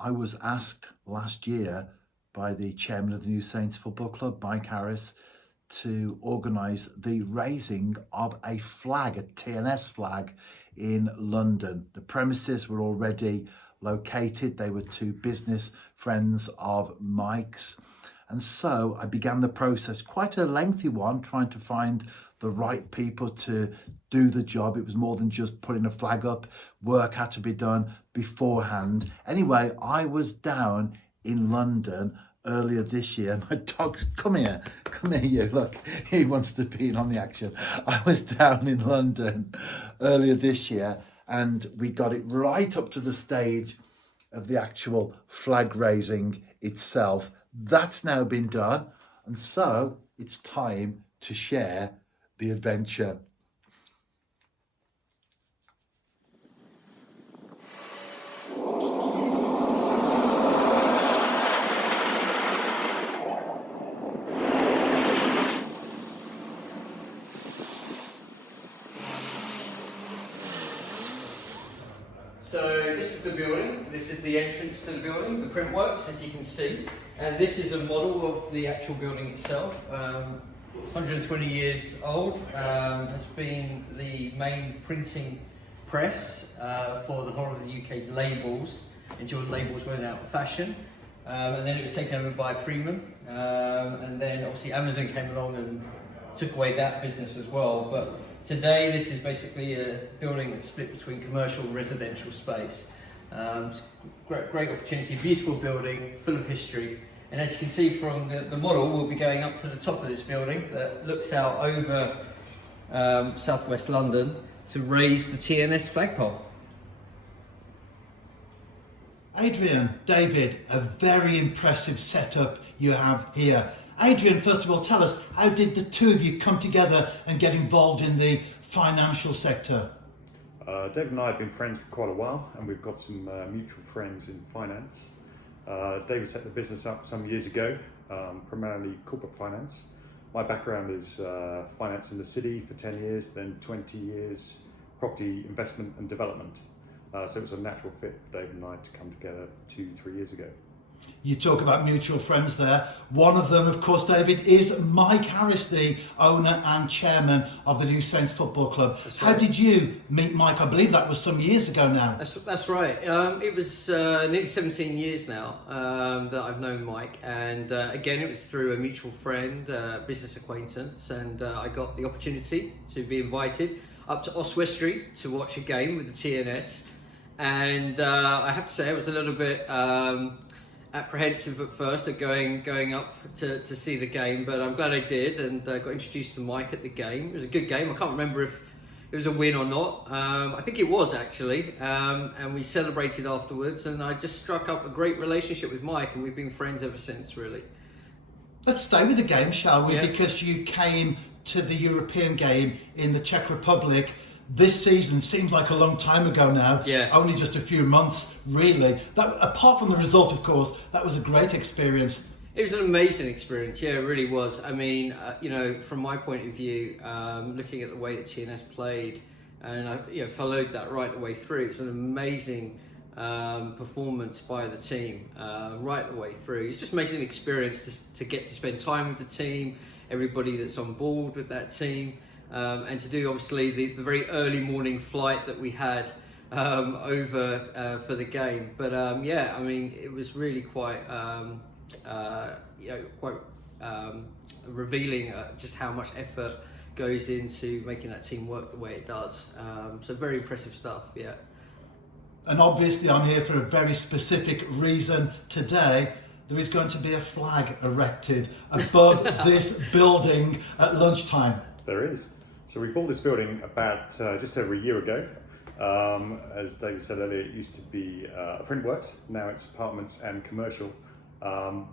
I was asked last year by the chairman of the New Saints Football Club, Mike Harris, to organise the raising of a flag, a TNS flag in London. The premises were already located. They were two business friends of Mike's. And so I began the process, quite a lengthy one, trying to find the right people to do the job. It was more than just putting a flag up. Work had to be done beforehand. Anyway, I was down in London earlier this year. My dog's, come here, you, look, he wants to be in on the action. I was down in London earlier this year and we got it right up to the stage of the actual flag raising itself. That's now been done, and so it's time to share the adventure. So this is the building, this is the entrance to the building, the print works as you can see, and this is a model of the actual building itself. 120 years old, has been the main printing press for the whole of the UK's labels until labels went out of fashion, and then it was taken over by Freeman, and then obviously Amazon came along and took away that business as well. But today, this is basically a building that's split between commercial and residential space. It's a great opportunity, beautiful building, full of history. And as you can see from the model, we'll be going up to the top of this building that looks out over southwest London to raise the TNS flagpole. Adrian, David, a very impressive setup you have here. Adrian, first of all, tell us, how did the two of you come together and get involved in the financial sector? David and I have been friends for quite a while, and we've got some mutual friends in finance. David set the business up some years ago, primarily corporate finance. My background is finance in the city for 10 years, then 20 years property investment and development. So it was a natural fit for David and I to come together 2-3 years ago. You talk about mutual friends there. One of them, of course, David, is Mike Harris, the owner and chairman of the New Saints Football Club. That's How right. did you meet Mike? I believe that was some years ago now. That's right. It was nearly 17 years now that I've known Mike, and again, it was through a mutual friend, business acquaintance, and I got the opportunity to be invited up to Oswestry Street to watch a game with the TNS, and I have to say I was a little bit apprehensive at first at going up to see the game, but I'm glad I did, and got introduced to Mike at the game. It was a good game. I can't remember if it was a win or not. I think it was actually, and we celebrated afterwards, and I just struck up a great relationship with Mike, and we've been friends ever since, really. Let's stay with the game, shall we? Yeah. Because you came to the European game in the Czech Republic. This season seems like a long time ago now. Yeah. Only just a few months, really. That, apart from the result, of course, that was a great experience. It was an amazing experience, yeah, it really was. I mean, you know, from my point of view, looking at the way that TNS played, and I followed that right the way through, it's an amazing performance by the team right the way through. It's just an amazing experience to get to spend time with the team, everybody that's on board with that team. And to do obviously the very early morning flight that we had over for the game, but yeah, I mean it was really quite revealing just how much effort goes into making that team work the way it does. So very impressive stuff, yeah. And obviously I'm here for a very specific reason today. There is going to be a flag erected above this building at lunchtime. There is. So we bought this building about just over a year ago. As David said earlier, it used to be Printworks. Now it's apartments and commercial,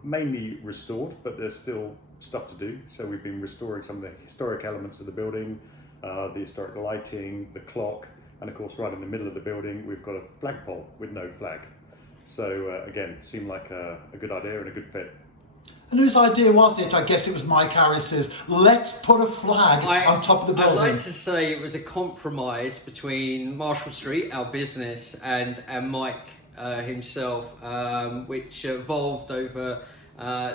mainly restored, but there's still stuff to do. So we've been restoring some of the historic elements of the building, the historic lighting, the clock, and of course right in the middle of the building we've got a flagpole with no flag. So again, seemed like a good idea and a good fit. And whose idea was it? I guess it was Mike Harris's. Let's put a flag on top of the building. I'd like to say it was a compromise between Marshall Street, our business, and Mike himself, which evolved over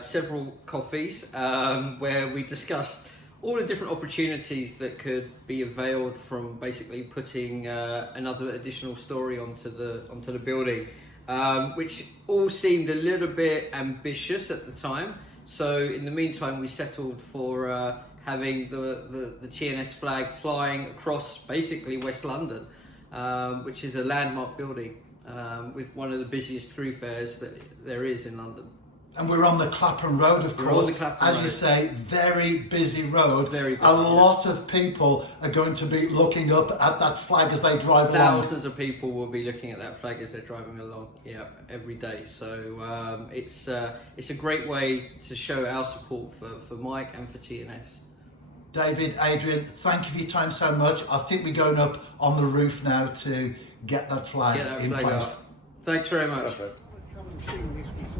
several coffees, where we discussed all the different opportunities that could be availed from basically putting another additional story onto the building, which all seemed a little bit ambitious at the time. So in the meantime, we settled for having the TNS flag flying across basically West London, which is a landmark building with one of the busiest thoroughfares that there is in London. And we're on the Clapham Road, of course. As you say, very busy road. Very busy, a lot of people are going to be looking up at that flag as they drive along. Thousands of people will be looking at that flag as they're driving along, every day. So it's a great way to show our support for Mike and for TNS. David, Adrian, thank you for your time so much. I think we're going up on the roof now to get that flag in place. Thanks very much. Perfect. I've come and seen this before.